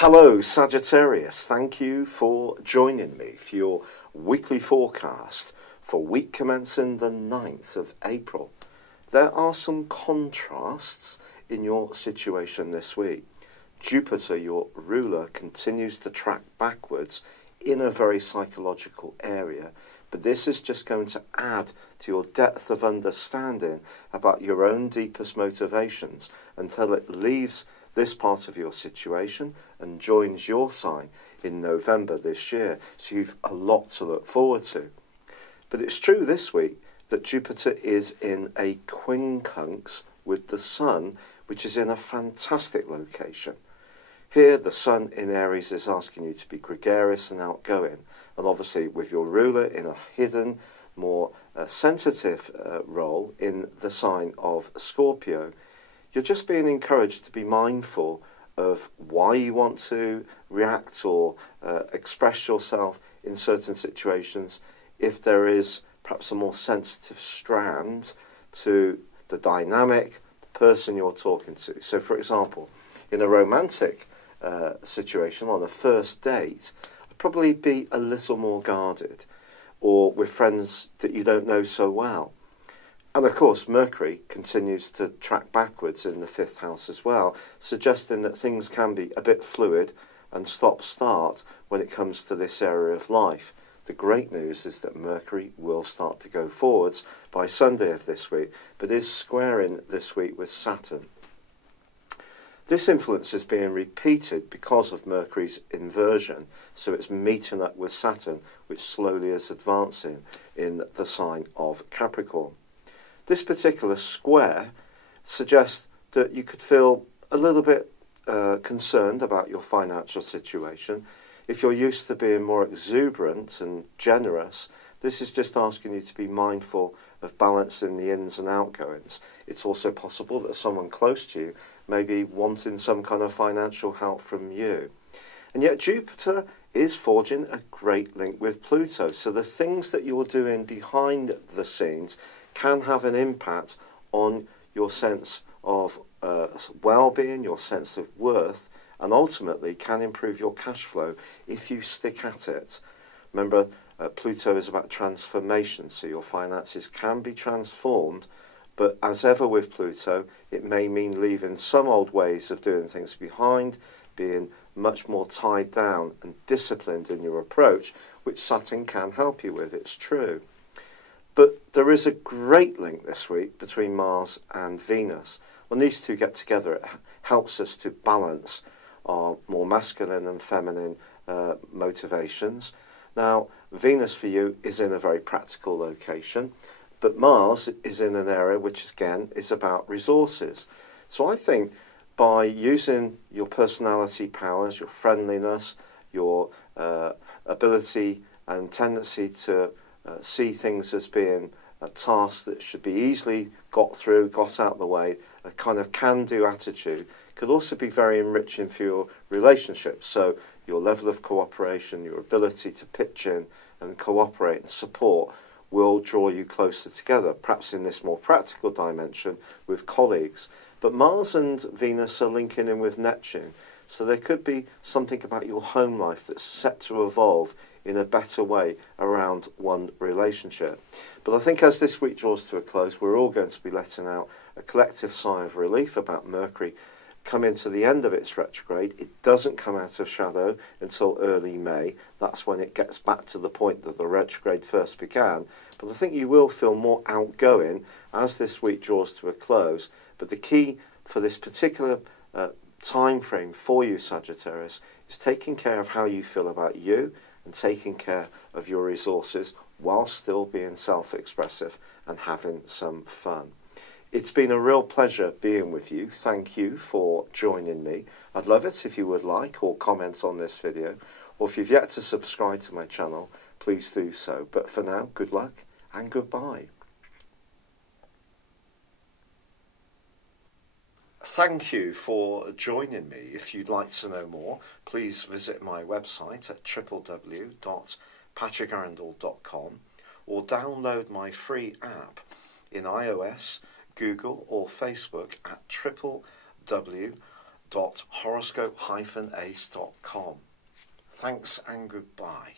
Hello Sagittarius, thank you for joining me for your weekly forecast for week commencing the 9th of April. There are some contrasts in your situation this week. Jupiter, your ruler, continues to track backwards in a very psychological area, but this is just going to add to your depth of understanding about your own deepest motivations until it leaves this part of your situation and joins your sign in November this year. So you've a lot to look forward to. But it's true this week that Jupiter is in a quincunx with the Sun, which is in a fantastic location. Here, the Sun in Aries is asking you to be gregarious and outgoing. And obviously, with your ruler in a hidden, more sensitive role in the sign of Scorpio, you're just being encouraged to be mindful of why you want to react or express yourself in certain situations if there is perhaps a more sensitive strand to the dynamic, the person you're talking to. So, for example, in a romantic situation on a first date, I'd probably be a little more guarded, or with friends that you don't know so well. And of course, Mercury continues to track backwards in the 5th house as well, suggesting that things can be a bit fluid and stop-start when it comes to this area of life. The great news is that Mercury will start to go forwards by Sunday of this week, but is squaring this week with Saturn. This influence is being repeated because of Mercury's inversion, so it's meeting up with Saturn, which slowly is advancing in the sign of Capricorn. This particular square suggests that you could feel a little bit concerned about your financial situation. If you're used to being more exuberant and generous, this is just asking you to be mindful of balancing the ins and outgoings. It's also possible that someone close to you may be wanting some kind of financial help from you. And yet Jupiter is forging a great link with Pluto. So the things that you're doing behind the scenes can have an impact on your sense of well-being, your sense of worth, and ultimately can improve your cash flow if you stick at it. Remember, Pluto is about transformation, so your finances can be transformed, but as ever with Pluto, it may mean leaving some old ways of doing things behind, being much more tied down and disciplined in your approach, which Saturn can help you with, it's true. But there is a great link this week between Mars and Venus. When these two get together, it helps us to balance our more masculine and feminine motivations. Now, Venus for you is in a very practical location, but Mars is in an area which, again, is about resources. So I think by using your personality powers, your friendliness, your ability and tendency to see things as being a task that should be easily got through, got out of the way, a kind of can-do attitude, could also be very enriching for your relationships. So your level of cooperation, your ability to pitch in and cooperate and support will draw you closer together, perhaps in this more practical dimension with colleagues. But Mars and Venus are linking in with Neptune, so there could be something about your home life that's set to evolve in a better way around one relationship. But I think as this week draws to a close, we're all going to be letting out a collective sigh of relief about Mercury coming to the end of its retrograde. It doesn't come out of shadow until early May. That's when it gets back to the point that the retrograde first began. But I think you will feel more outgoing as this week draws to a close. But the key for this particular time frame for you, Sagittarius, is taking care of how you feel about you and taking care of your resources while still being self-expressive and having some fun. It's been a real pleasure being with you. Thank you for joining me. I'd love it if you would like or comment on this video, or if you've yet to subscribe to my channel, please do so. But for now, good luck and goodbye. Thank you for joining me. If you'd like to know more, please visit my website at www.patrickarundell.com or download my free app in iOS, Google or Facebook at www www.horoscope-ace.com. Thanks and goodbye.